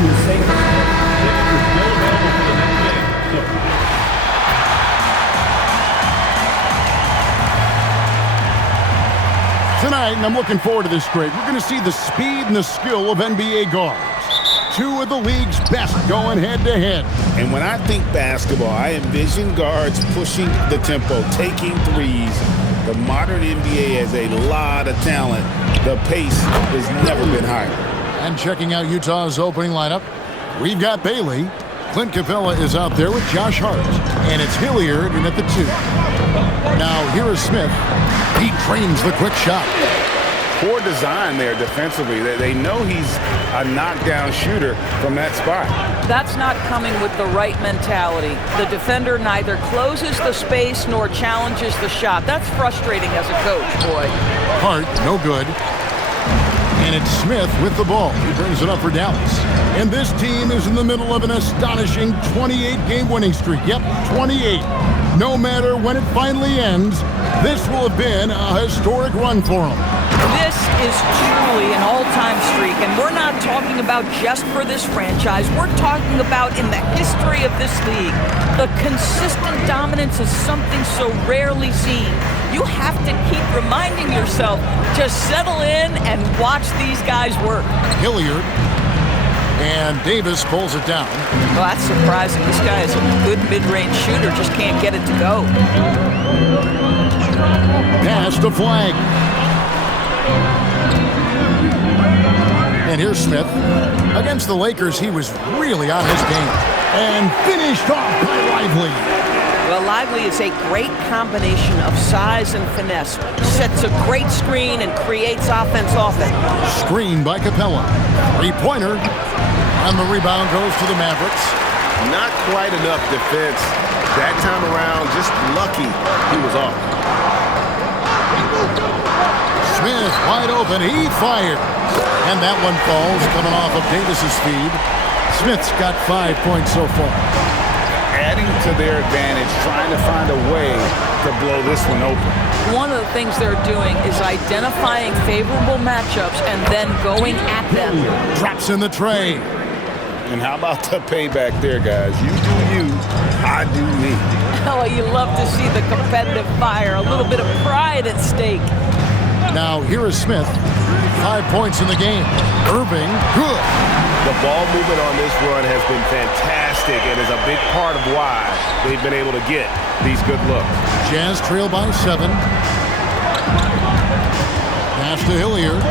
Six is still available for the next game. So. Tonight, and I'm looking forward to this trade, we're going to see the speed and the skill of NBA guards. Two of the league's best going head-to-head. And when I think basketball, I envision guards pushing the tempo, taking threes. The modern NBA has a lot of talent. The pace has never been higher. And checking out Utah's opening lineup, we've got Bailey. Clint Capella is out there with Josh Hart. And it's Hilliard in at the 2. Now, here is Smith. He trains the quick shot. Poor design there defensively. They know he's a knockdown shooter from that spot. That's not coming with the right mentality. The defender neither closes the space nor challenges the shot. That's frustrating as a coach, boy. Hart, no good. And it's Smith with the ball. He brings it up for Dallas. And this team is in the middle of an astonishing 28-game winning streak. Yep, 28. No matter when it finally ends, this will have been a historic run for them. This is truly an all-time streak, and we're not talking about just for this franchise. We're talking about in the history of this league. The consistent dominance is something so rarely seen. You have to keep reminding yourself to settle in and watch these guys work. Hilliard. And Davis pulls it down. Well, that's surprising. This guy is a good mid-range shooter, just can't get it to go. Pass to Flag. And here's Smith. Against the Lakers, he was really on his game. And finished off by Lively. Well, Lively is a great combination of size and finesse. Sets a great screen and creates offense off it. Screen by Capella. Three-pointer. And the rebound goes to the Mavericks. Not quite enough defense. That time around, just lucky he was off. Smith wide open. He fired. And that one falls coming off of Davis's feed. Smith's got 5 points so far. Adding to their advantage, trying to find a way to blow this one open. One of the things they're doing is identifying favorable matchups and then going at them. Drops in the tray. And how about the payback there, guys? You do you, I do me. Oh, you love to see the competitive fire, a little bit of pride at stake. Now, here is Smith. 5 points in the game. Irving, good. The ball movement on this run has been fantastic and is a big part of why they've been able to get these good looks. Jazz trail by 7. Pass to Hilliard.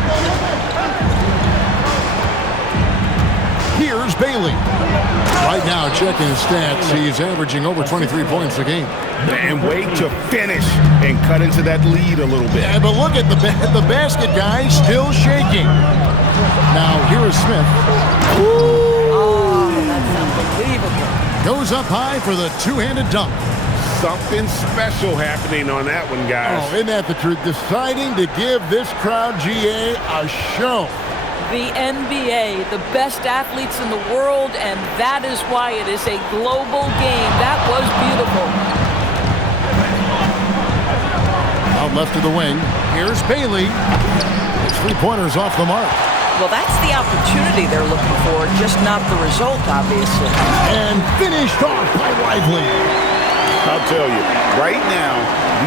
Here's Bailey. Right now, checking his stats, he's averaging over 23 points a game. And wait to finish and cut into that lead a little bit. Yeah, but look at the basket guy still shaking. Now, here is Smith. Oh, that's unbelievable. Goes up high for the two-handed dunk. Something special happening on that one, guys. Oh, isn't that the truth? Deciding to give this crowd, GA, a show. The NBA, the best athletes in the world, and that is why it is a global game. That was beautiful. Out left to the wing. Here's Bailey. His three-pointer's off the mark. Well, that's the opportunity they're looking for, just not the result, obviously. And finished off by Lively. I'll tell you, right now,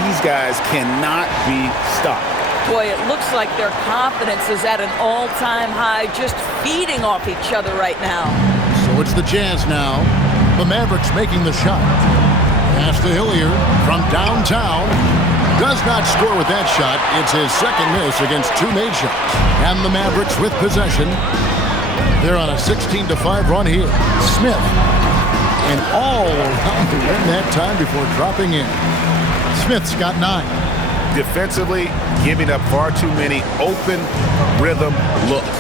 these guys cannot be stopped. Boy, it looks like their confidence is at an all-time high, just feeding off each other right now. So it's the Jazz now. The Mavericks making the shot. Pass to Hilliard from downtown. Does not score with that shot. It's his second miss against two made shots. And the Mavericks with possession. They're on a 16-5 run here. Smith. And all around to win that time before dropping in. Smith's got 9. Defensively, giving up far too many open rhythm looks.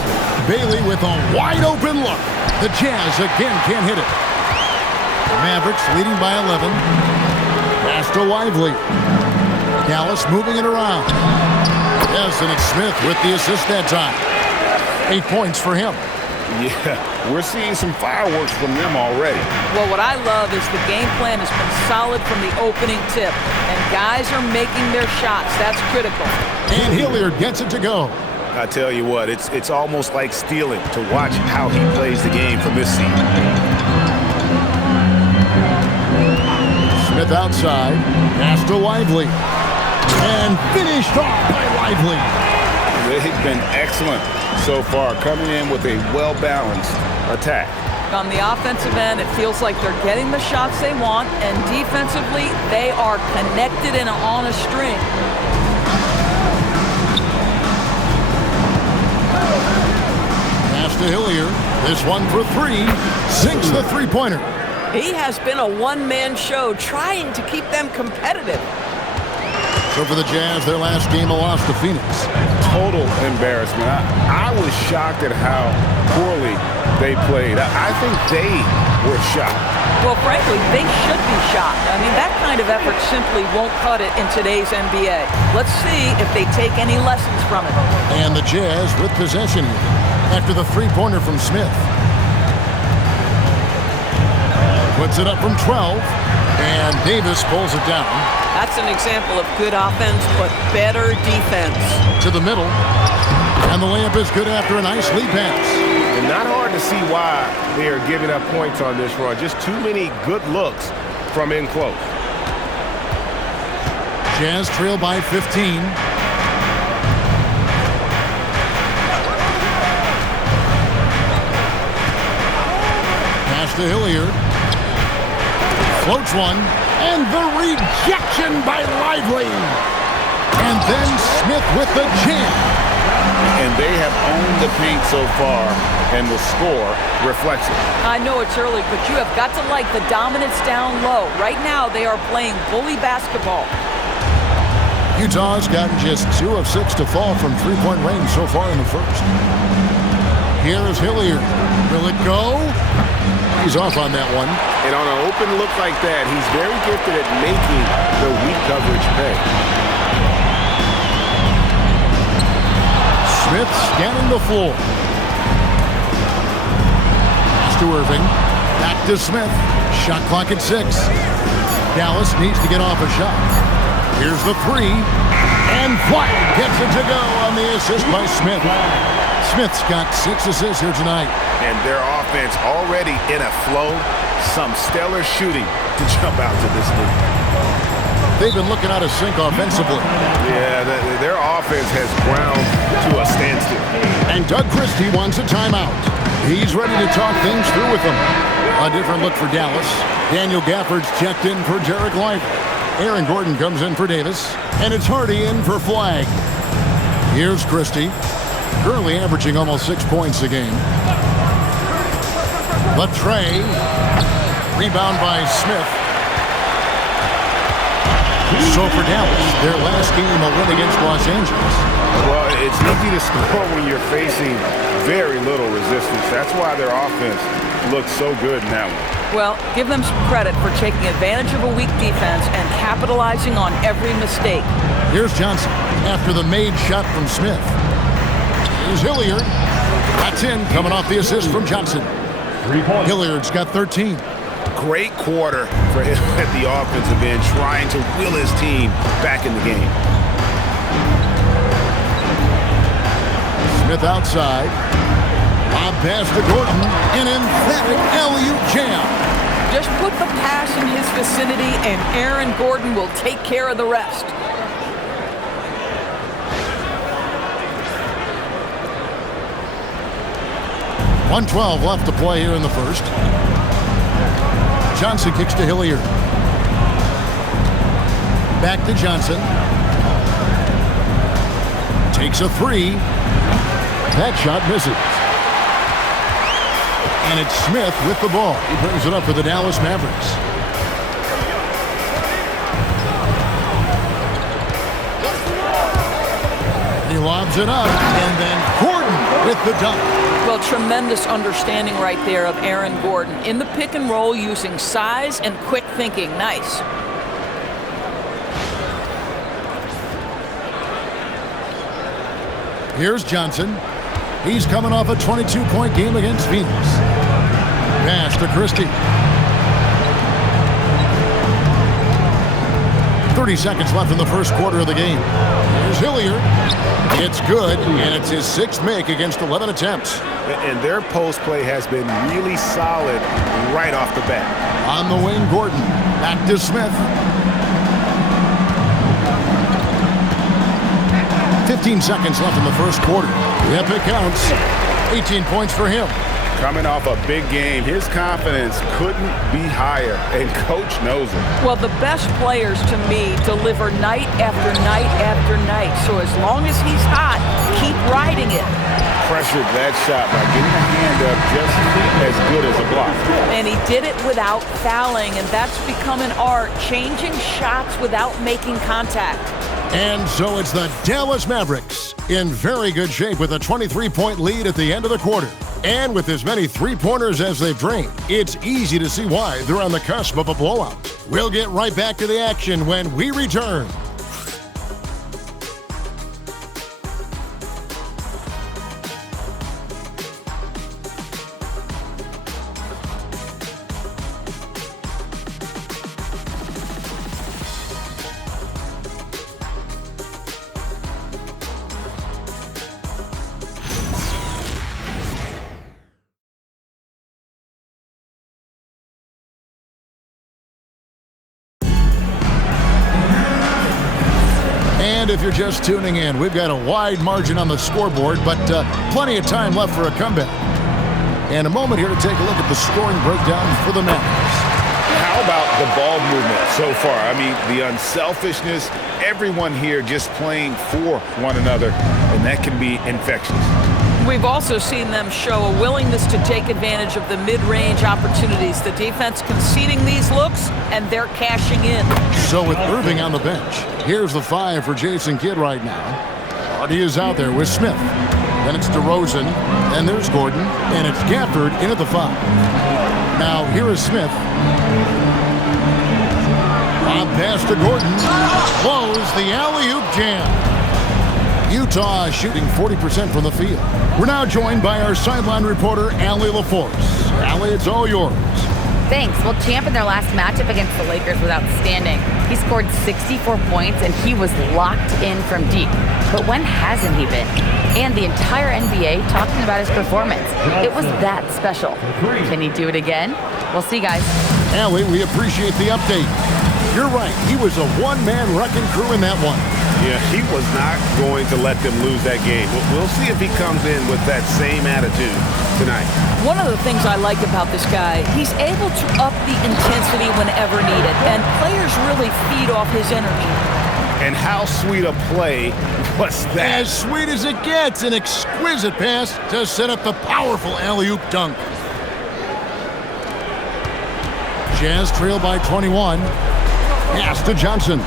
Bailey with a wide open look. The Jazz again can't hit it. Mavericks leading by 11. Pass to Lively. Dallas moving it around. Yes, and it's Smith with the assist that time. 8 points for him. Yeah, we're seeing some fireworks from them already. Well, what I love is the game plan has been solid from the opening tip, and guys are making their shots. That's critical. And Hilliard gets it to go. I tell you what, it's almost like stealing to watch how he plays the game from this seat. Smith outside, pass to Lively, and finished off by Lively. They've been excellent so far, coming in with a well-balanced attack. On the offensive end, it feels like they're getting the shots they want, and defensively, they are connected and on a string. Pass to Hilliard. This one for three. Sinks the three-pointer. He has been a one-man show trying to keep them competitive. So for the Jazz, their last game, a loss to Phoenix. Total embarrassment. I was shocked at how poorly they played. I think they were shocked. Well, frankly, they should be shocked. I mean, that kind of effort simply won't cut it in today's NBA. Let's see if they take any lessons from it. And the Jazz with possession after the three-pointer from Smith. Puts it up from 12, and Davis pulls it down. That's an example of good offense, but better defense. To the middle, and the layup is good after a nice lead pass. And not hard to see why they are giving up points on this run. Just too many good looks from in close. Jazz trail by 15. Pass to Hilliard. Floats one, and the rejection by Lively. And then Smith with the jam. And they have owned the paint so far, and the score reflects it. I know it's early, but you have got to like the dominance down low. Right now, they are playing bully basketball. Utah's gotten just 2 of 6 to fall from three-point range so far in the first. Here is Hilliard. Will it go? He's off on that one. And on an open look like that, he's very gifted at making the weak coverage pay. Smith scanning the floor. Pass to Irving. Back to Smith. Shot clock at 6. Dallas needs to get off a shot. Here's the three. And White gets it to go on the assist by Smith. Smith's got 6 assists here tonight. And their offense already in a flow. Some stellar shooting to jump out to this league. They've been looking out of sync offensively. Yeah, their offense has ground to a standstill. And Doug Christie wants a timeout. He's ready to talk things through with them. A different look for Dallas. Daniel Gafford's checked in for Derek Lively. Aaron Gordon comes in for Davis. And it's Hardy in for Flagg. Here's Christie. Currently averaging almost 6 points a game. Latrey. Rebound by Smith. So for Dallas, their last game a win against Los Angeles. Well, it's easy to score when you're facing very little resistance. That's why their offense looks so good in that one. Well, give them some credit for taking advantage of a weak defense and capitalizing on every mistake. Here's Johnson after the made shot from Smith. Here's Hilliard. That's in, coming off the assist from Johnson. Hilliard's got 13. Great quarter for him at the offensive end, trying to will his team back in the game. Smith outside. Lob pass to Gordon. An emphatic alley-oop jam. Just put the pass in his vicinity, and Aaron Gordon will take care of the rest. .112 left to play here in the first. Johnson kicks to Hilliard. Back to Johnson. Takes a three. That shot misses. And it's Smith with the ball. He brings it up for the Dallas Mavericks. He lobs it up, and then Gordon with the dunk. Well, tremendous understanding right there of Aaron Gordon. In the pick and roll, using size and quick thinking. Nice. Here's Johnson. He's coming off a 22-point game against Phoenix. Pass to Christie. 30 seconds left in the first quarter of the game. Here's Hilliard. It's good, and it's his 6th make against 11 attempts. And their post play has been really solid right off the bat. On the wing, Gordon. Back to Smith. 15 seconds left in the first quarter. Yep, it counts. 18 points for him. Coming off a big game, his confidence couldn't be higher, and Coach knows it. Well, the best players, to me, deliver night after night after night. So as long as he's hot, keep riding it. Pressured that shot by getting a hand up just as good as a block. And he did it without fouling, and that's become an art, changing shots without making contact. And so it's the Dallas Mavericks in very good shape with a 23-point lead at the end of the quarter. And with as many three-pointers as they've drained, it's easy to see why they're on the cusp of a blowout. We'll get right back to the action when we return. And if you're just tuning in, we've got a wide margin on the scoreboard, but plenty of time left for a comeback. And a moment here to take a look at the scoring breakdown for the Mavericks. How about the ball movement so far? I mean, the unselfishness, everyone here just playing for one another, and that can be infectious. We've also seen them show a willingness to take advantage of the mid-range opportunities. The defense conceding these looks, and they're cashing in. So with Irving on the bench, here's the 5 for Jason Kidd right now. Hardy is out there with Smith. Then it's DeRozan, and there's Gordon, and it's Gafford in at the 5. Now here is Smith. Bob pass to Gordon. Close the alley-oop jam. Utah shooting 40% from the field. We're now joined by our sideline reporter, Allie LaForce. Allie, it's all yours. Thanks. Well, Champ in their last matchup against the Lakers was outstanding. He scored 64 points, and he was locked in from deep. But when hasn't he been? And the entire NBA talking about his performance. It was that special. Can he do it again? We'll see, guys. Allie, we appreciate the update. You're right. He was a one-man wrecking crew in that one. Yeah, he was not going to let them lose that game. We'll see if he comes in with that same attitude tonight. One of the things I like about this guy, he's able to up the intensity whenever needed, and players really feed off his energy. And how sweet a play was that? As sweet as it gets, an exquisite pass to set up the powerful alley-oop dunk. Jazz trail by 21. Pass to Johnson.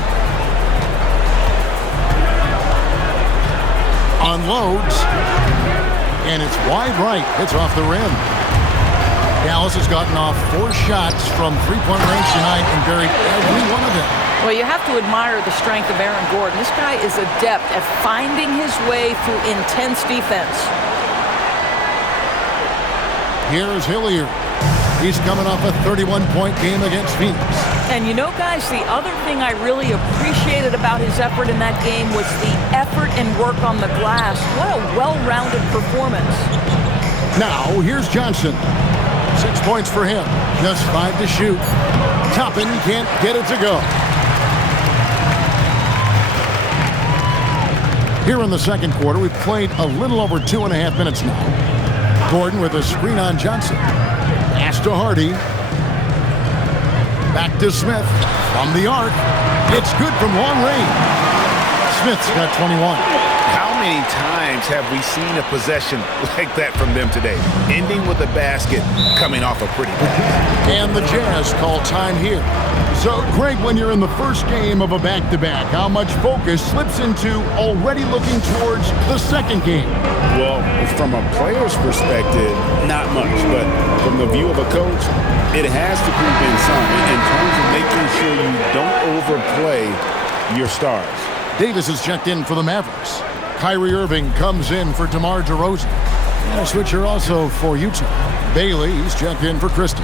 Unloads, and it's wide right. It's off the rim. Dallas has gotten off 4 shots from three-point range tonight and buried every one of them. Well, you have to admire the strength of Aaron Gordon. This guy is adept at finding his way through intense defense. Here's Hilliard. He's coming off a 31-point game against Phoenix. And you know, guys, the other thing I really appreciated about his effort in that game was the effort and work on the glass. What a well-rounded performance. Now, here's Johnson. 6 points for him. Just 5 to shoot. Toppin can't get it to go. Here in the second quarter, we've played a little over 2.5 minutes now. Gordon with a screen on Johnson. Pass to Hardy. Back to Smith. From the arc. It's good from long range. Smith's got 21. How many times have we seen a possession like that from them today? Ending with a basket, coming off a pretty pass. And the Jazz call time here. So, Greg, when you're in the first game of a back-to-back, how much focus slips into already looking towards the second game? Well, from a player's perspective, not much. But from the view of a coach, it has to creep in some in terms of making sure you don't overplay your stars. Davis is checked in for the Mavericks. Kyrie Irving comes in for DeMar DeRozan. And a switcher also for Utah. Bailey, he's checked in for Christie.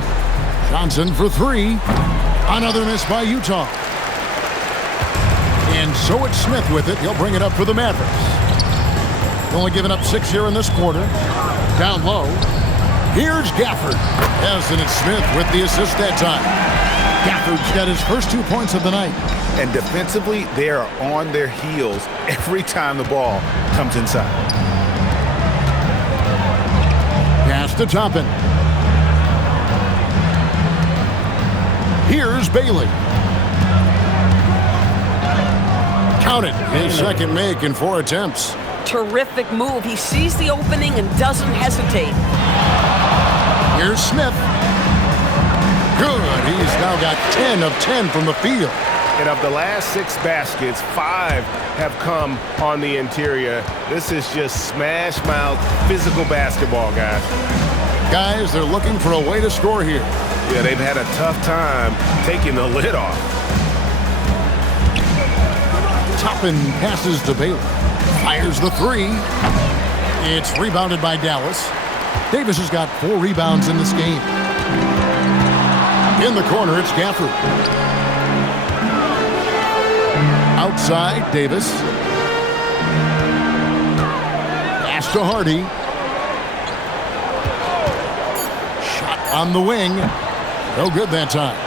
Johnson for 3. Another miss by Utah. And so it's Smith with it. He'll bring it up for the Mavericks. Only giving up 6 here in this quarter. Down low. Here's Gafford. Yes, and it's Smith with the assist that time. Gafford's got his first 2 points of the night. And defensively, they are on their heels every time the ball comes inside. Pass to Toppin. Here's Bailey. Count it. His second make in 4 attempts. Terrific move. He sees the opening and doesn't hesitate. Here's Smith. Good. He's now got 10 of 10 from the field. And of the last 6 baskets, 5 have come on the interior. This is just smash mouth physical basketball, guys. Guys, they're looking for a way to score here. Yeah, they've had a tough time taking the lid off. Toppin passes to Bailey. Fires the 3. It's rebounded by Dallas. Davis has got 4 rebounds in this game. In the corner, it's Gafford. Outside, Davis. Pass to Hardy. Shot on the wing. No good that time.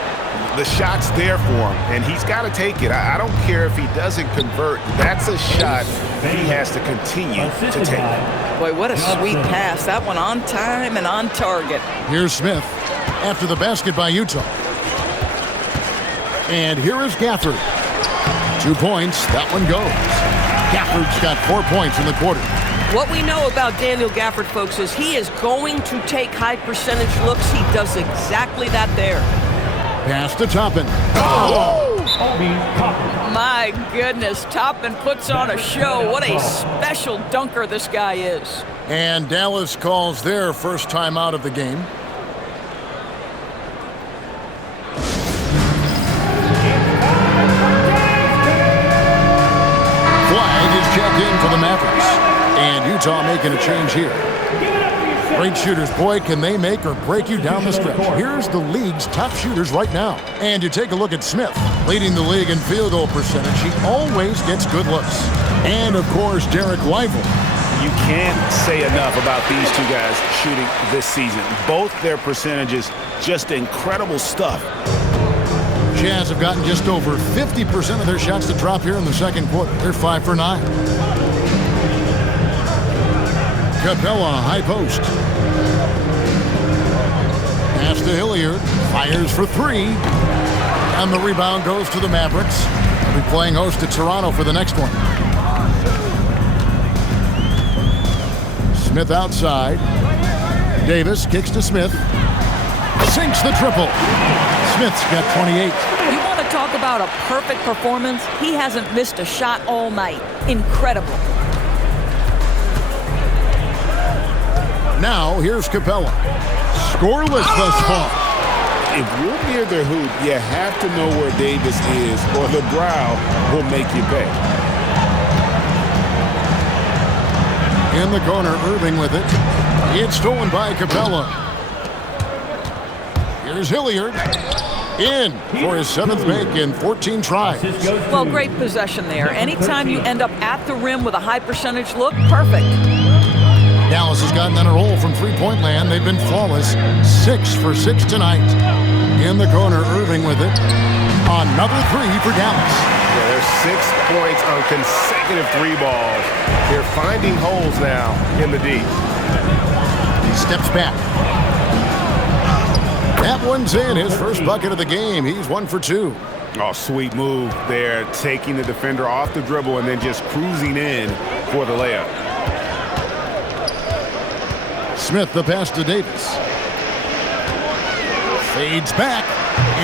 The shot's there for him, and he's got to take it. I don't care if he doesn't convert. That's a shot he has to continue to take. Boy, what a sweet pass. That one on time and on target. Here's Smith after the basket by Utah. And here is Gafford. 2 points. That one goes. Gafford's got 4 points in the quarter. What we know about Daniel Gafford, folks, is he is going to take high percentage looks. He does exactly that there. Pass to Toppin. My goodness, Toppin puts on a show. What a special dunker this guy is. And Dallas calls their first time out of the game. Flag is checked in for the Mavericks. And Utah making a change here. Great shooters, boy, can they make or break you down the stretch. Here's the league's top shooters right now. And you take a look at Smith, leading the league in field goal percentage. He always gets good looks. And, of course, Derek Weigel. You can't say enough about these two guys shooting this season. Both their percentages, just incredible stuff. Jazz have gotten just over 50% of their shots to drop here in the second quarter. They're 5 for 9. Capella, high post. Pass to Hilliard. Fires for 3. And the rebound goes to the Mavericks. They'll be playing host to Toronto for the next one. Smith outside. Davis kicks to Smith. Sinks the triple. Smith's got 28. You want to talk about a perfect performance? He hasn't missed a shot all night. Incredible. Now, here's Capella. Scoreless thus far. If you're near the hoop, you have to know where Davis is, or the brow will make you pay. In the corner, Irving with it. It's stolen by Capella. Here's Hilliard. In for his 7th make in 14 tries. Well, great possession there. Anytime you end up at the rim with a high percentage look, perfect. Dallas has gotten on a roll from three-point land. They've been flawless. 6 for 6 tonight. In the corner, Irving with it. Another 3 for Dallas. Yeah, there's 6 points on consecutive 3 balls. They're finding holes now in the D. He steps back. That one's in. His first bucket of the game. He's 1 for 2. Oh, sweet move there, taking the defender off the dribble and then just cruising in for the layup. Smith, the pass to Davis. Fades back.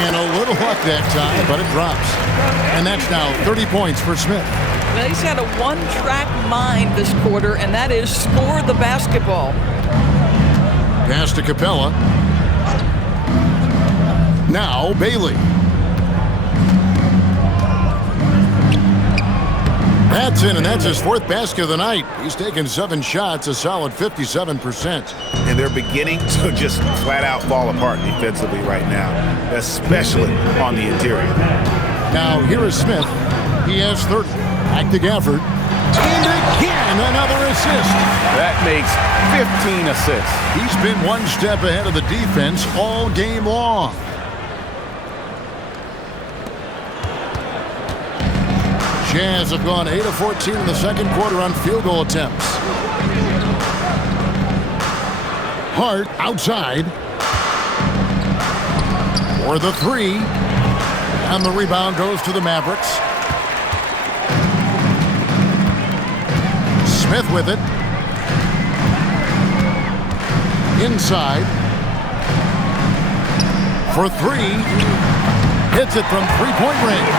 And a little luck that time, but it drops. And that's now 30 points for Smith. Well, he's had a one-track mind this quarter, and that is score the basketball. Pass to Capella. Now Bailey. That's in, and that's his 4th basket of the night. He's taken 7 shots, a solid 57%. And they're beginning to just flat out fall apart defensively right now, especially on the interior. Now here is Smith. He has 30. Back to Gafford. And again, another assist. That makes 15 assists. He's been one step ahead of the defense all game long. Jazz have gone 8 of 14 in the second quarter on field goal attempts. Hart outside for the three. And the rebound goes to the Mavericks. Smith with it. Inside. For three. Hits it from three-point range.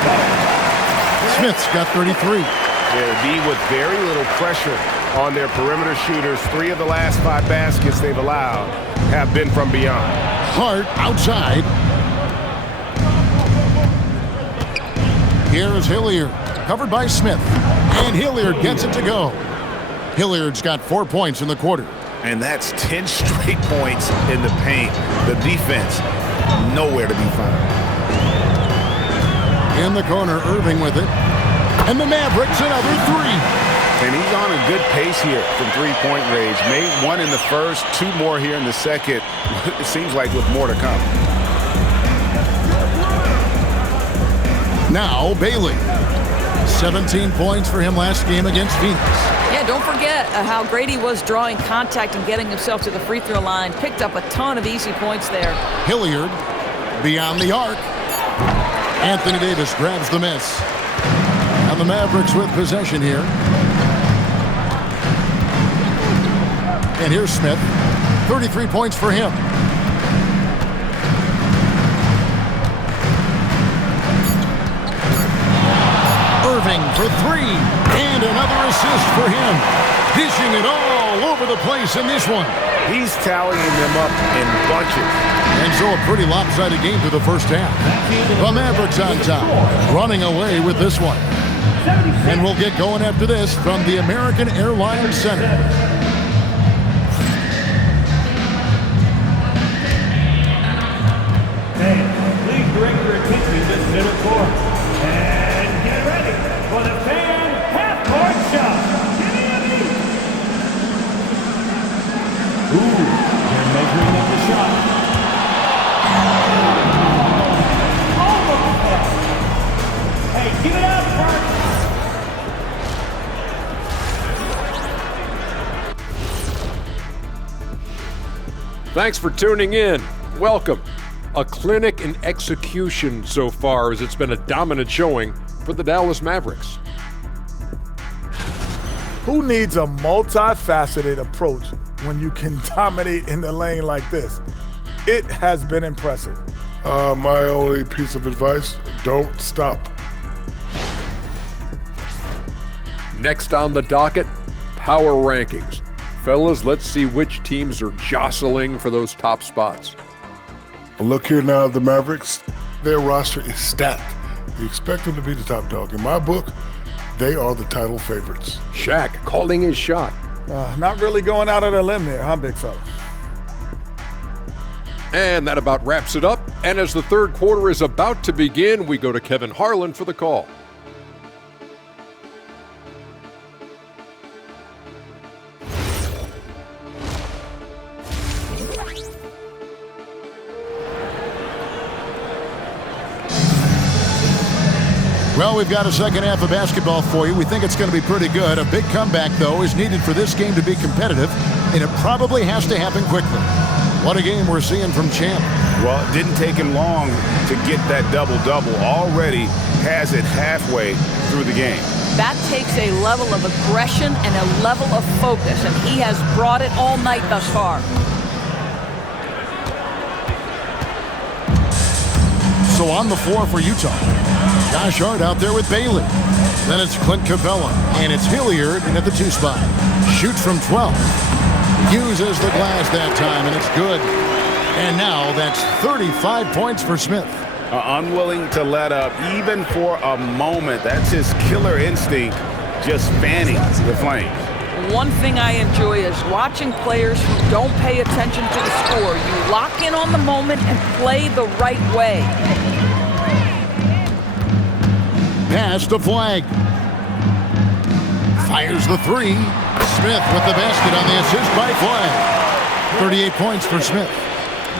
Smith's got 33. Yeah, D with very little pressure on their perimeter shooters. 3 of the last 5 baskets they've allowed have been from beyond. Hart outside. Here is Hilliard, covered by Smith. And Hilliard gets it to go. Hilliard's got 4 points in the quarter. And that's 10 straight points in the paint. The defense, nowhere to be found. In the corner, Irving with it. And the Mavericks another 3. And he's on a good pace here from three-point range. Made 1 in the first, 2 more here in the second. It seems like with more to come. Now Bailey. 17 points for him last game against Phoenix. Yeah, don't forget how great he was drawing contact and getting himself to the free throw line. Picked up a ton of easy points there. Hilliard beyond the arc. Anthony Davis grabs the miss. And the Mavericks with possession here. And here's Smith. 33 points for him. Irving for 3. And another assist for him. Dishing it all over the place in this one. He's tallying them up in bunches. And so a pretty lopsided game through the first half. The Mavericks on top, running away with this one. And we'll get going after this from the American Airlines Center. Please direct your attention to the center court. And get ready for the fan half-court shot. Ooh, they're measuring up the shot. Hey, give it up, Bert. Thanks for tuning in. Welcome. A clinic in execution so far, as it's been a dominant showing for the Dallas Mavericks. Who needs a multifaceted approach when you can dominate in the lane like this? It has been impressive. My only piece of advice, don't stop. Next on the docket, power rankings. Fellas, let's see which teams are jostling for those top spots. Look here now, the Mavericks, their roster is stacked. You expect them to be the top dog. In my book, they are the title favorites. Shaq calling his shot. Not really going out on a limb there, huh, big fella? And that about wraps it up. And as the third quarter is about to begin, we go to Kevin Harlan for the call. Well, we've got a second half of basketball for you. We think it's going to be pretty good. A big comeback, though, is needed for this game to be competitive, and it probably has to happen quickly. What a game we're seeing from Champ. Well, it didn't take him long to get that double-double. Already has it halfway through the game. That takes a level of aggression and a level of focus, and he has brought it all night thus far. So on the floor for Utah, Josh Hart out there with Bailey. Then it's Clint Capella, and it's Hilliard in at the 2 spot. Shoots from 12. Uses the glass that time, and it's good. And now that's 35 points for Smith. Unwilling to let up even for a moment. That's his killer instinct, just fanning the flames. One thing I enjoy is watching players who don't pay attention to the score. You lock in on the moment and play the right way. Pass to Flag. Fires the three. Smith with the basket on the assist by Flag. 38 points for Smith.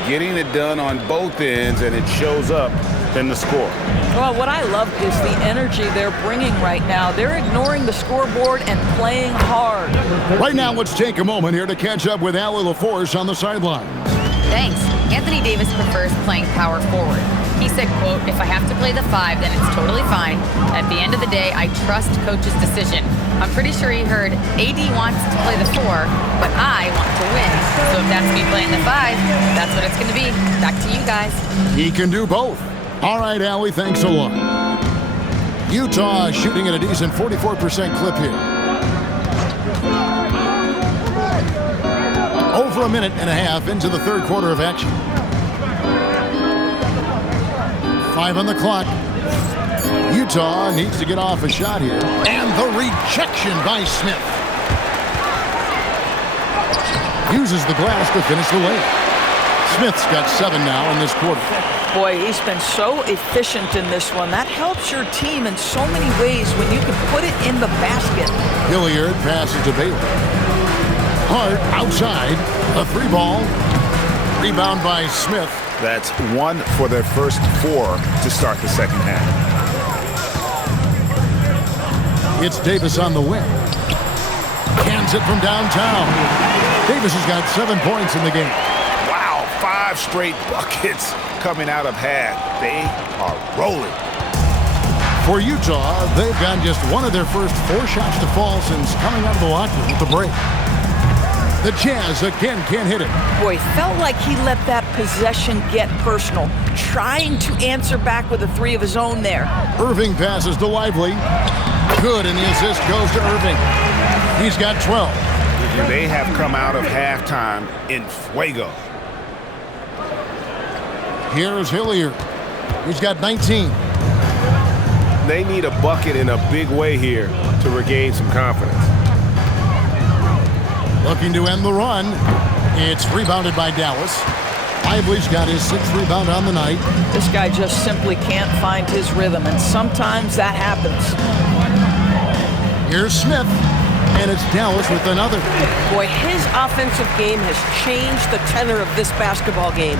Getting it done on both ends, and it shows up in the score. Well, what I love is the energy they're bringing right now. They're ignoring the scoreboard and playing hard. Right now, let's take a moment here to catch up with Allie LaForce on the sideline. Thanks. Anthony Davis prefers playing power forward. He said, quote, "If I have to play the 5, then it's totally fine. At the end of the day, I trust coach's decision." I'm pretty sure he heard AD wants to play the 4, but I want to win. So if that's me playing the 5, that's what it's going to be. Back to you guys. He can do both. All right, Allie, thanks a lot. Utah shooting at a decent 44% clip here. Over a minute and a half into the third quarter of action. 5 on the clock. Utah needs to get off a shot here. And the rejection by Smith. Uses the glass to finish the layup. Smith's got 7 now in this quarter. Boy, he's been so efficient in this one. That helps your team in so many ways when you can put it in the basket. Hilliard passes to Bailey. Hart outside. A 3 ball. Rebound by Smith. That's 1 for their first 4 to start the second half. It's Davis on the wing. Hands it from downtown. Davis has got 7 points in the game. Wow, 5 straight buckets coming out of half. They are rolling. For Utah, they've gotten just 1 of their first 4 shots to fall since coming out of the locker room with the break. The Jazz again can't hit it. Boy, felt like he let that possession get personal, trying to answer back with a 3 of his own there. Irving passes to Lively. Good, and the assist goes to Irving. He's got 12. They have come out of halftime in fuego. Here's Hilliard. He's got 19. They need a bucket in a big way here to regain some confidence. Looking to end the run. It's rebounded by Dallas. Lively's got his 6th rebound on the night. This guy just simply can't find his rhythm, and sometimes that happens. Here's Smith, and it's Dallas with another. Boy, his offensive game has changed the tenor of this basketball game.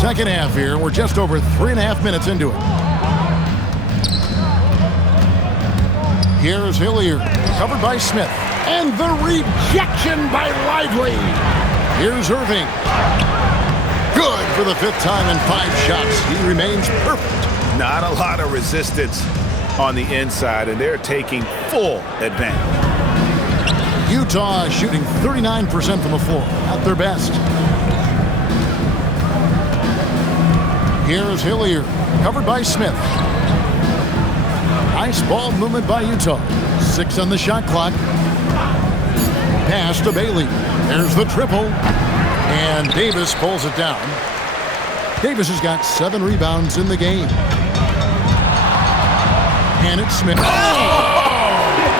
Second half here. We're just over 3.5 minutes into it. Here's Hilliard, covered by Smith. And the rejection by Lively. Here's Irving. Good for the 5th time in 5 shots. He remains perfect. Not a lot of resistance on the inside, and they're taking full advantage. Utah shooting 39% from the floor, at their best. Here's Hilliard, covered by Smith. Nice ball movement by Utah. 6 on the shot clock. Pass to Bailey. There's the triple. And Davis pulls it down. Davis has got 7 rebounds in the game. And it's Smith. Oh!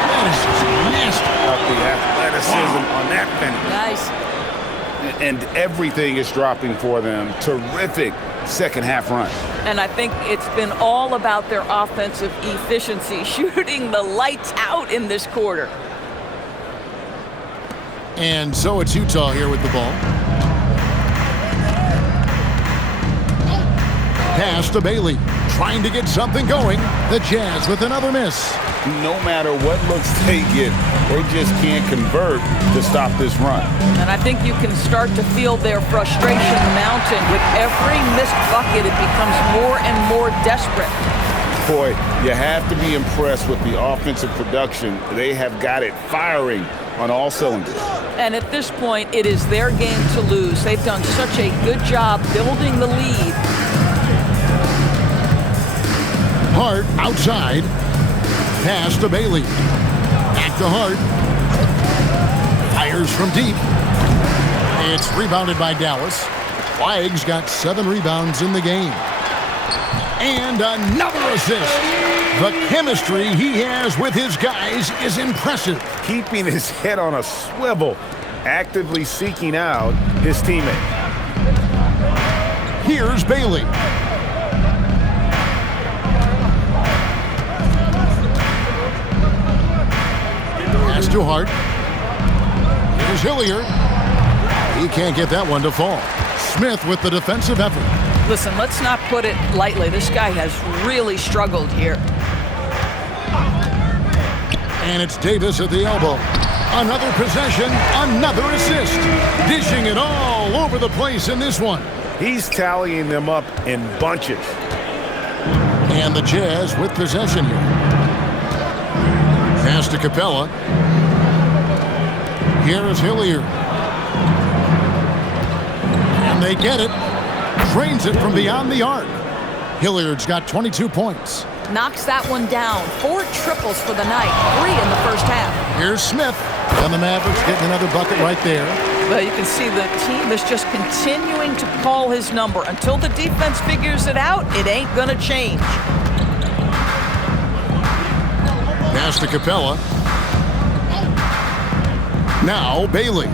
That is just nasty. The athleticism on that finish. Nice. And everything is dropping for them. Terrific second half run. And I think it's been all about their offensive efficiency, shooting the lights out in this quarter. And so it's Utah here with the ball. Pass to Bailey, trying to get something going. The Jazz with another miss. No matter what looks they get, they just can't convert to stop this run. And I think you can start to feel their frustration mounting. With every missed bucket, it becomes more and more desperate. Boy, you have to be impressed with the offensive production. They have got it firing on all cylinders. And at this point, it is their game to lose. They've done such a good job building the lead. Hart outside. Pass to Bailey. Back to Hart. Fires from deep. It's rebounded by Dallas. Flag's got 7 rebounds in the game. And another assist. The chemistry he has with his guys is impressive. Keeping his head on a swivel, actively seeking out his teammate. Here's Bailey. Pass to Hart. Here's Hilliard. He can't get that one to fall. Smith with the defensive effort. Listen, let's not put it lightly. This guy has really struggled here. And it's Davis at the elbow. Another possession, another assist. Dishing it all over the place in this one. He's tallying them up in bunches. And the Jazz with possession here. Pass to Capella. Here is Hilliard. And they get it. Drains it from beyond the arc. Hilliard's got 22 points. Knocks that one down. 4 triples for the night. 3 in the first half. Here's Smith. And the Mavericks getting another bucket right there. Well, you can see the team is just continuing to call his number. Until the defense figures it out, it ain't going to change. Pass to Capella. Now Bailey.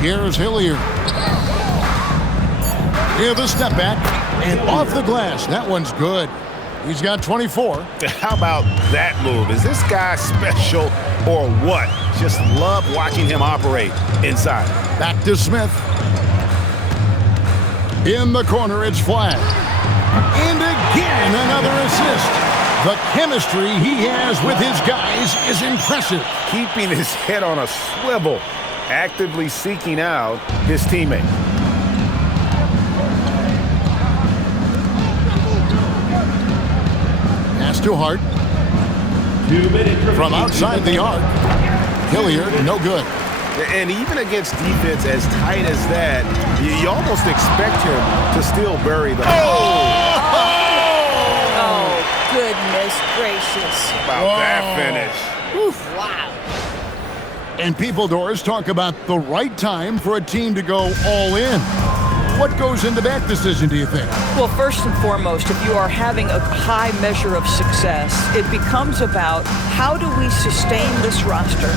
Here's Hilliard. Here the step back and off the glass. That one's good. He's got 24. How about that move? Is this guy special or what? Just love watching him operate inside. Back to Smith. In the corner, it's flat. And again, another assist. The chemistry he has with his guys is impressive. Keeping his head on a swivel, actively seeking out his teammate. Pass to Hart. From outside the arc. Hilliard, no good. And even against defense as tight as that, you almost expect him to still bury the... Oh, goodness gracious. About that finish. Oof. Wow. And People Doors talk about the right time for a team to go all in. What goes into that decision, do you think? Well, first and foremost, if you are having a high measure of success, it becomes about how do we sustain this roster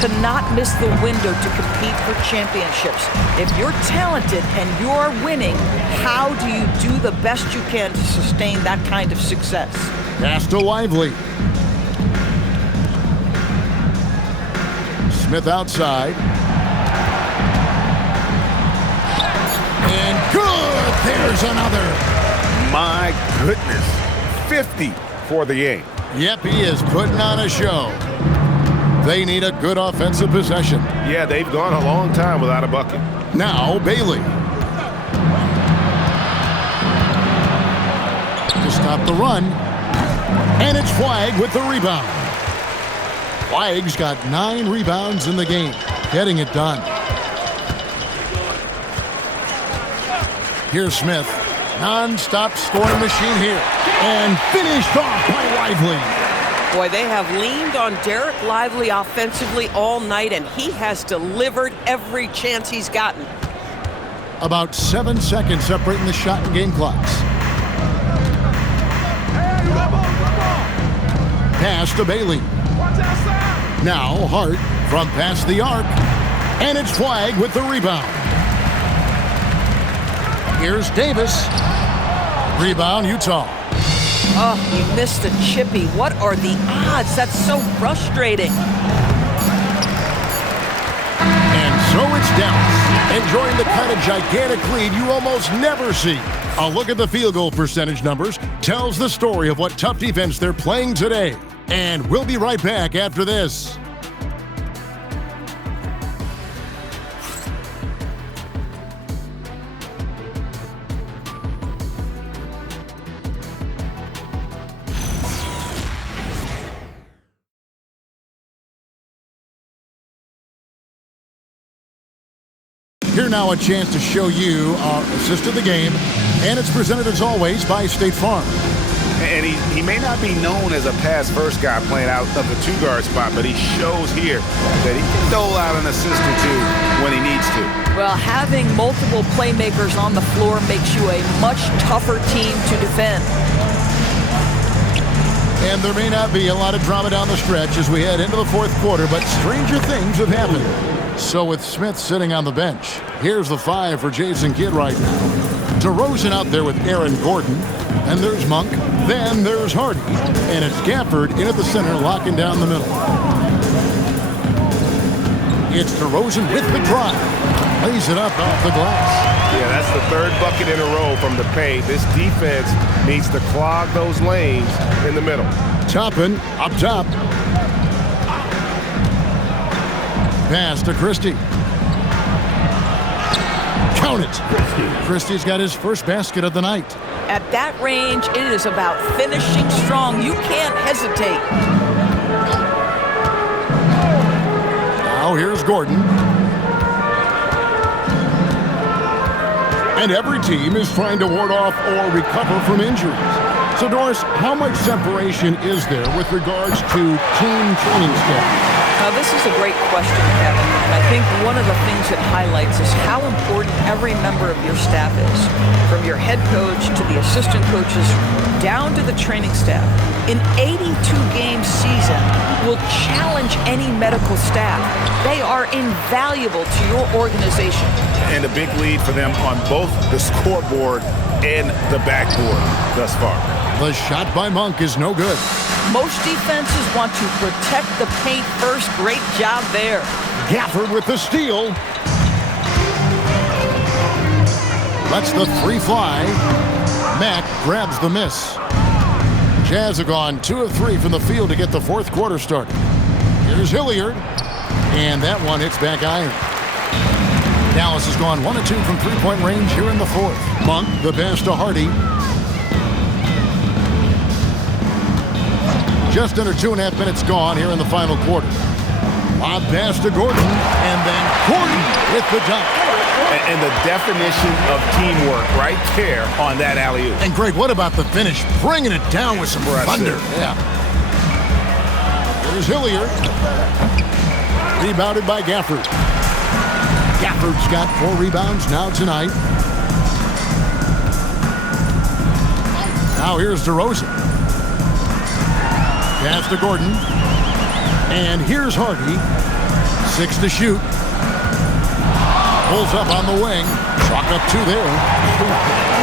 to not miss the window to compete for championships. If you're talented and you're winning, how do you do the best you can to sustain that kind of success? Pass to Lively. Smith outside. And good! There's another. My goodness. 50 for the game. Yep, he is putting on a show. They need a good offensive possession. Yeah, they've gone a long time without a bucket. Now Bailey. To stop the run. And it's Flagg with the rebound. Flagg's got 9 rebounds in the game. Getting it done. Here's Smith. Non-stop scoring machine here. And finished off by Lively. Boy, they have leaned on Derek Lively offensively all night, and he has delivered every chance he's gotten. About 7 seconds separating the shot and game clocks. Pass to Bailey. Now Hart from past the arc. And it's Flagg with the rebound. Here's Davis. Rebound, Utah. Oh, he missed a chippy. What are the odds? That's so frustrating. And so it's Dallas, enjoying the kind of gigantic lead you almost never see. A look at the field goal percentage numbers tells the story of what tough defense they're playing today. And we'll be right back after this. Here now a chance to show you our assist of the game, and it's presented as always by State Farm. And he may not be known as a pass-first guy playing out of the 2-guard spot, but he shows here that he can dole out an assist or two when he needs to. Well, having multiple playmakers on the floor makes you a much tougher team to defend. And there may not be a lot of drama down the stretch as we head into the fourth quarter, but stranger things have happened. So with Smith sitting on the bench, here's the 5 for Jason Kidd right now. DeRozan out there with Aaron Gordon. And there's Monk. Then there's Hardy. And it's Gafford in at the center, locking down the middle. It's DeRozan with the drive. Lays it up off the glass. Yeah, that's the 3rd bucket in a row from the paint. This defense needs to clog those lanes in the middle. Toppin up top. Pass to Christie. Count it. Christie's got his first basket of the night. At that range, it is about finishing strong. You can't hesitate. Now here's Gordon. And every team is trying to ward off or recover from injuries. So, Doris, how much separation is there with regards to team training staff? Now, this is a great question, Kevin, and I think one of the things it highlights is how important every member of your staff is, from your head coach to the assistant coaches, down to the training staff. An 82-game season will challenge any medical staff. They are invaluable to your organization. And a big lead for them on both the scoreboard and the backboard thus far. The shot by Monk is no good. Most defenses want to protect the paint first. Great job there. Gafford with the steal. Lets the 3 fly. Mack grabs the miss. Jazz have gone 2 of 3 from the field to get the 4th quarter started. Here's Hilliard. And that one hits back iron. Dallas has gone 1 of 2 from 3-point range here in the 4th. Monk, the pass to Hardy. Just under 2.5 minutes gone here in the final quarter. Lob pass to Gordon, and then Gordon with the dunk. And the definition of teamwork right there on that alley-oop. And Greg, what about the finish? Bringing it down with some thunder. Yeah. Here's Hilliard. Rebounded by Gafford. Gafford's got 4 rebounds now tonight. Now here's DeRozan. Pass to Gordon. And here's Hardy. 6 to shoot. Pulls up on the wing. Chalk up 2 there.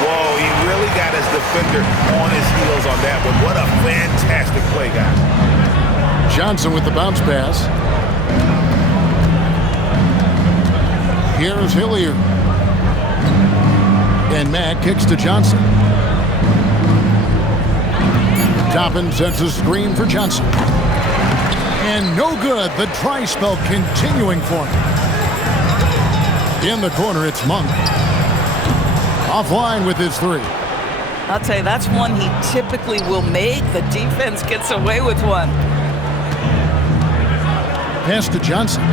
Whoa, he really got his defender on his heels on that one. What a fantastic play, guys. Johnson with the bounce pass. Here's Hilliard. And Mack kicks to Johnson. Toppin sets a screen for Johnson. And no good. The dry spell continuing for him. In the corner, it's Monk. Offline with his 3. I'll tell you, that's one he typically will make. The defense gets away with one. Pass to Johnson.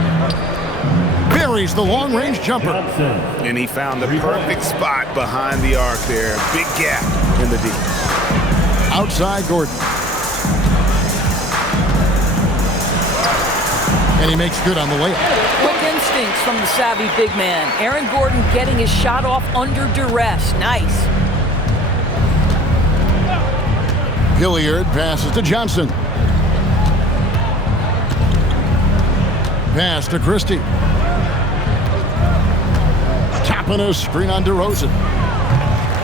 Buries the long-range jumper. And he found the perfect spot behind the arc there. Big gap in the D. Outside Gordon. And he makes good on the layup. Quick instincts from the savvy big man. Aaron Gordon getting his shot off under duress. Nice. Hilliard passes to Johnson. Pass to Christie. Tapping a screen on DeRozan.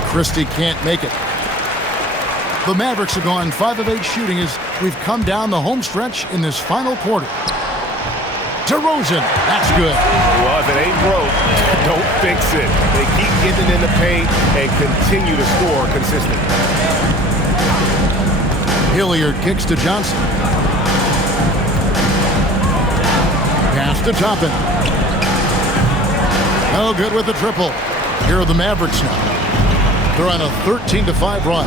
Christie can't make it. The Mavericks have gone 5 of 8 shooting as we've come down the home stretch in this final quarter. DeRozan, that's good. Well, if it ain't broke, don't fix it. They keep getting in the paint and continue to score consistently. Hilliard kicks to Johnson. Pass to Toppin. No good with the triple. Here are the Mavericks now. They're on a 13-5 run.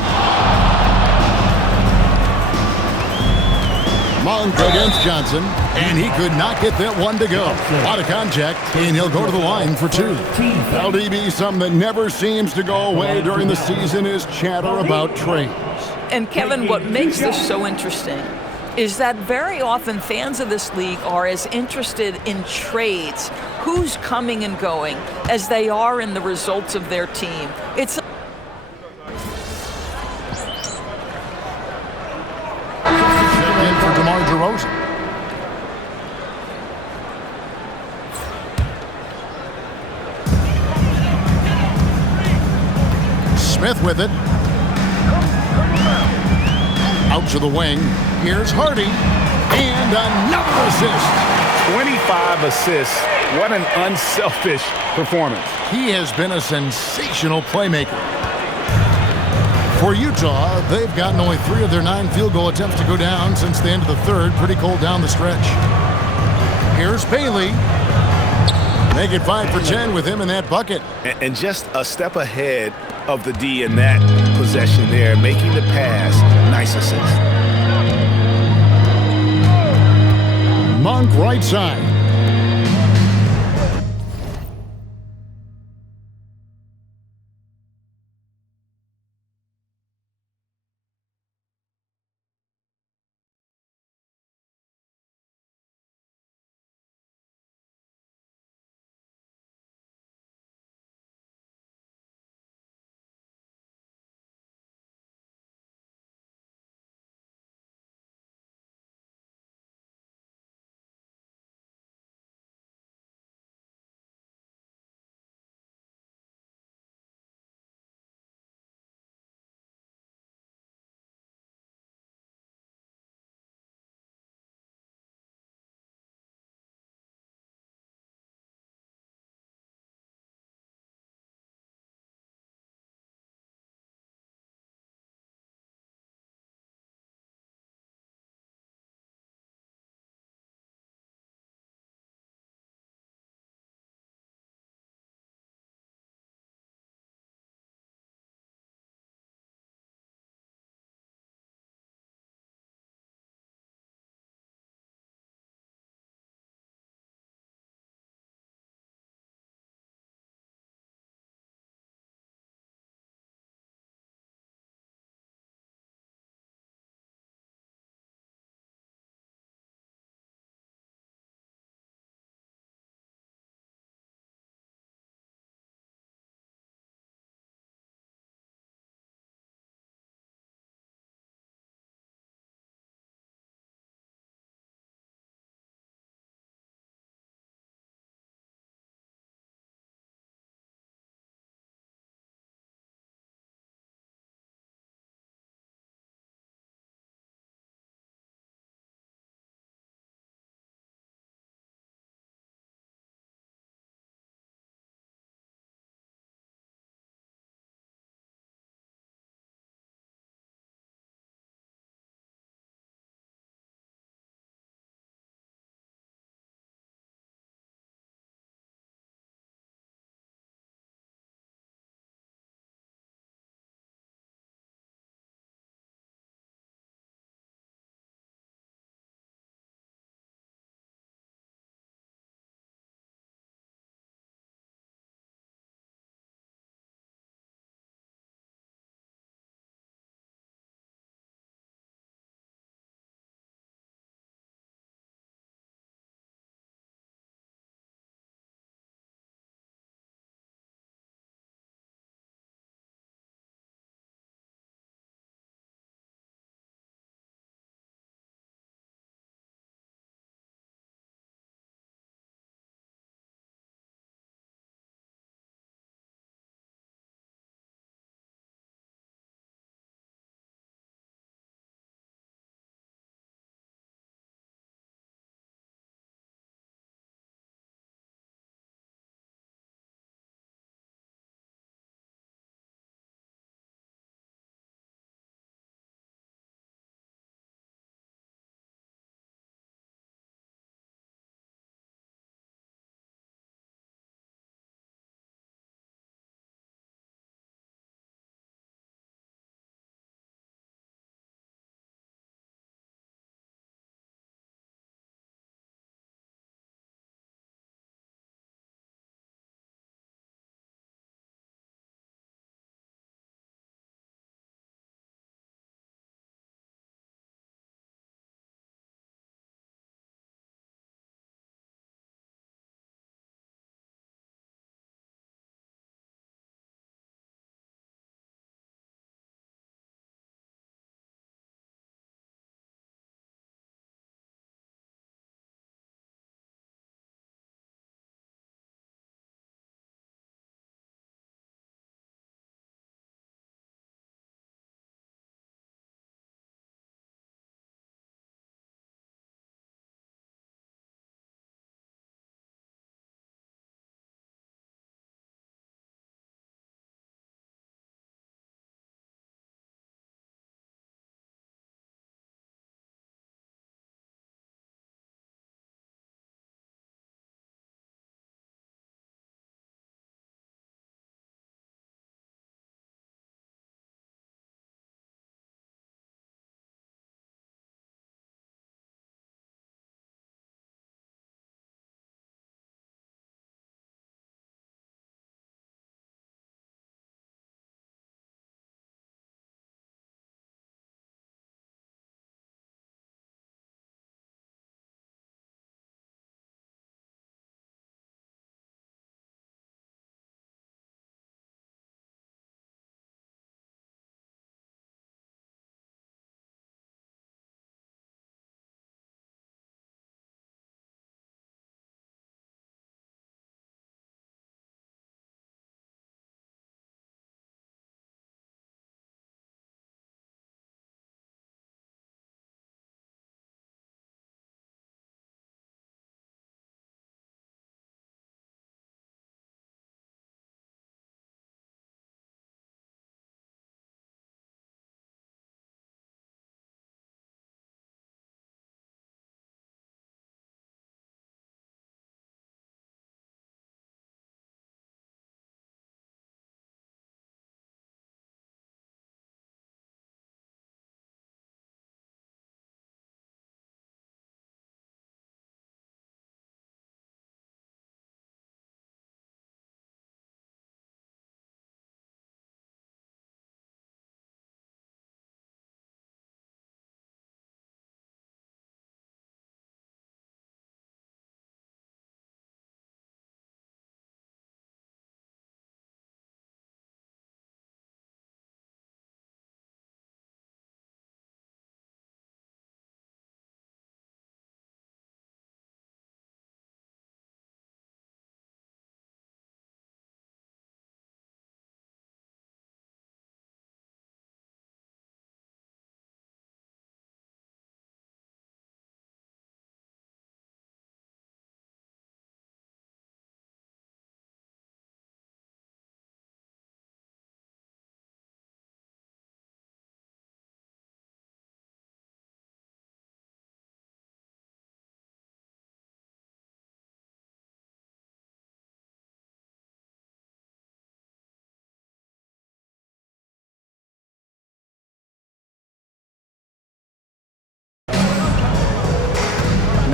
Monk against Johnson, and he could not get that one to go. Out of contact, and he'll go to the line for 2. LDB, something that never seems to go away during the season is chatter about trades. And Kevin, what makes this so interesting is that very often fans of this league are as interested in trades, who's coming and going, as they are in the results of their team. It's in for DeMar DeRozan. Smith with it. Out to the wing. Here's Hardy. And another assist. 25 assists. What an unselfish performance. He has been a sensational playmaker. For Utah, they've gotten only 3 of their 9 field goal attempts to go down since the end of the third. Pretty cold down the stretch. Here's Bailey. Make it 5 for 10 with him in that bucket. And just a step ahead of the D in that possession there, making the pass. Nice assist. Monk right side.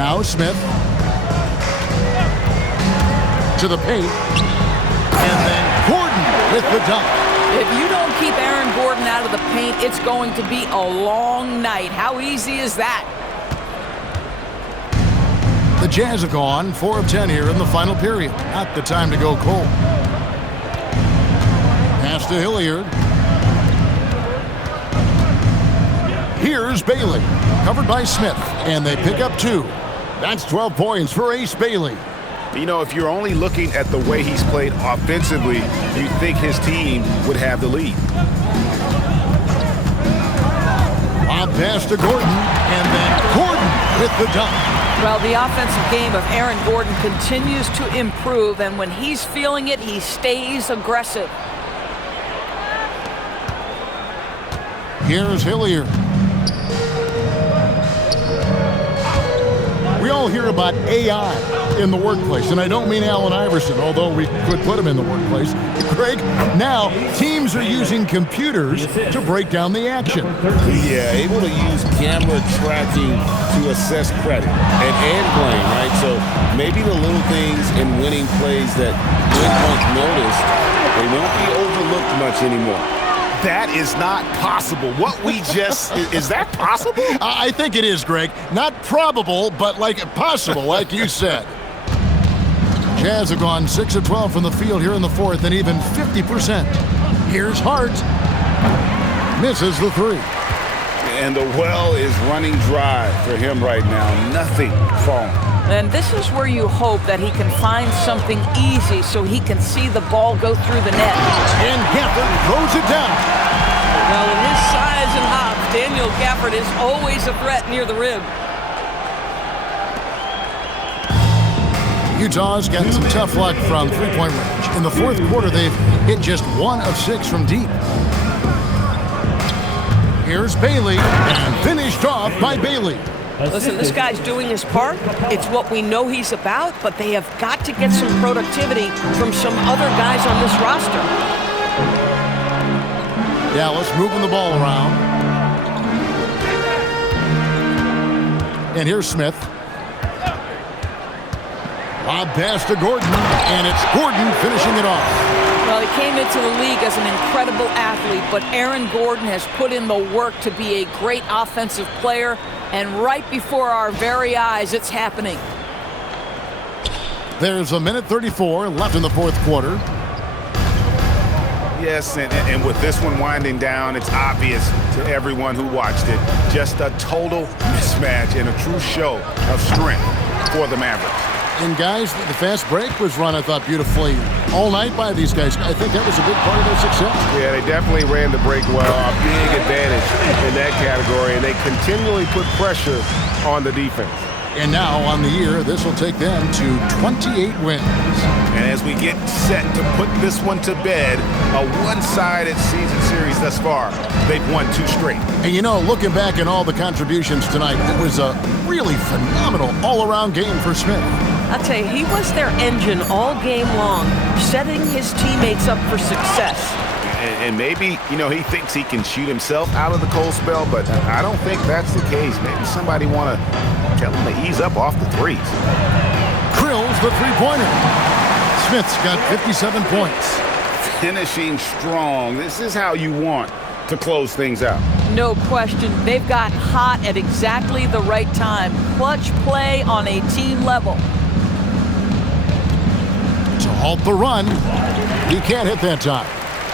Now Smith. To the paint. And then Gordon with the dunk. If you don't keep Aaron Gordon out of the paint, it's going to be a long night. How easy is that? The Jazz have gone 4 of 10 here in the final period. Not the time to go cold. Pass to Hilliard. Here's Bailey, covered by Smith, and they pick up 2. That's 12 points for Ace Bailey. You know, if you're only looking at the way he's played offensively, you'd think his team would have the lead. Lob pass to Gordon, and then Gordon with the dunk. Well, the offensive game of Aaron Gordon continues to improve, and when he's feeling it, he stays aggressive. Here's Hilliard. We all hear about AI in the workplace, and I don't mean Allen Iverson, although we could put him in the workplace. Greg, now teams are using computers to break down the action. Yeah, able to use camera tracking to assess credit and blame, right? So maybe the little things in winning plays that went unnoticed, they won't be overlooked much anymore. That is not possible. What we just, is that possible? I think it is, Greg. Not probable, but like possible, like you said. Jazz have gone 6 of 12 from the field here in the fourth, and even 50%. Here's Hart. Misses the 3. And the well is running dry for him right now. Nothing falling. And this is where you hope that he can find something easy so he can see the ball go through the net. And Gafford throws it down. Well, with his size and hops, Daniel Gafford is always a threat near the rim. Utah's gotten some tough luck from three-point range. In the fourth quarter, they've hit just 1 of 6 from deep. Here's Bailey, and finished off by Bailey. Listen, this guy's doing his part. It's what we know he's about, but they have got to get some productivity from some other guys on this roster. Dallas moving the ball around. And here's Smith. Lob pass to Gordon, and it's Gordon finishing it off. Well, he came into the league as an incredible athlete, but Aaron Gordon has put in the work to be a great offensive player, and right before our very eyes, it's happening. There's a minute 34 left in the fourth quarter. Yes, and with this one winding down, it's obvious to everyone who watched it. Just a total mismatch and a true show of strength for the Mavericks. And guys, the fast break was run, I thought, beautifully all night by these guys. I think that was a big part of their success. Yeah, they definitely ran the break well. A big advantage in that category, and they continually put pressure on the defense. And now, on the year, this will take them to 28 wins. And as we get set to put this one to bed, a one-sided season series thus far, they've won 2 straight. And you know, looking back at all the contributions tonight, it was a really phenomenal all-around game for Smith. I'll tell you, he was their engine all game long, setting his teammates up for success. And maybe, you know, he thinks he can shoot himself out of the cold spell, but I don't think that's the case. Maybe somebody want to tell him to ease up off the threes. Krill's the three-pointer. Smith's got 57 points. Finishing strong. This is how you want to close things out. No question. They've got hot at exactly the right time. Clutch play on a team level. To halt the run, he can't hit that time.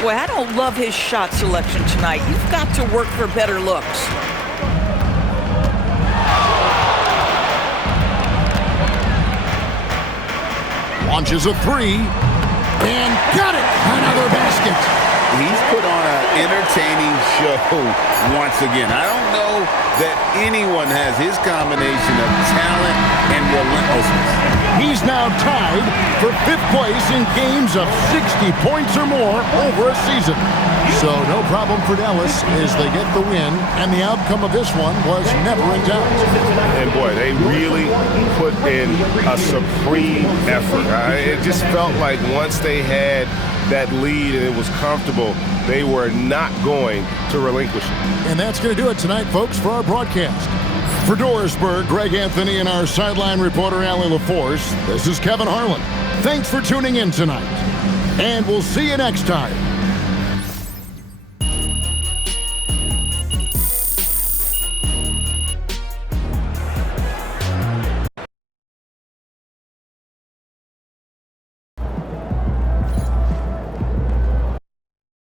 Boy, I don't love his shot selection tonight. You've got to work for better looks. Launches a 3, and got it! Another basket. He's put on an entertaining show once again. I don't know that anyone has his combination of talent and relentlessness. He's now tied for 5th place in games of 60 points or more over a season. So no problem for Dallas as they get the win, and the outcome of this one was never in doubt. And boy, they really put in a supreme effort. It just felt like once they had that lead and it was comfortable, they were not going to relinquish it. And that's going to do it tonight, folks, for our broadcast. For Dorisburg, Greg Anthony, and our sideline reporter, Allie LaForce, this is Kevin Harlan. Thanks for tuning in tonight, and we'll see you next time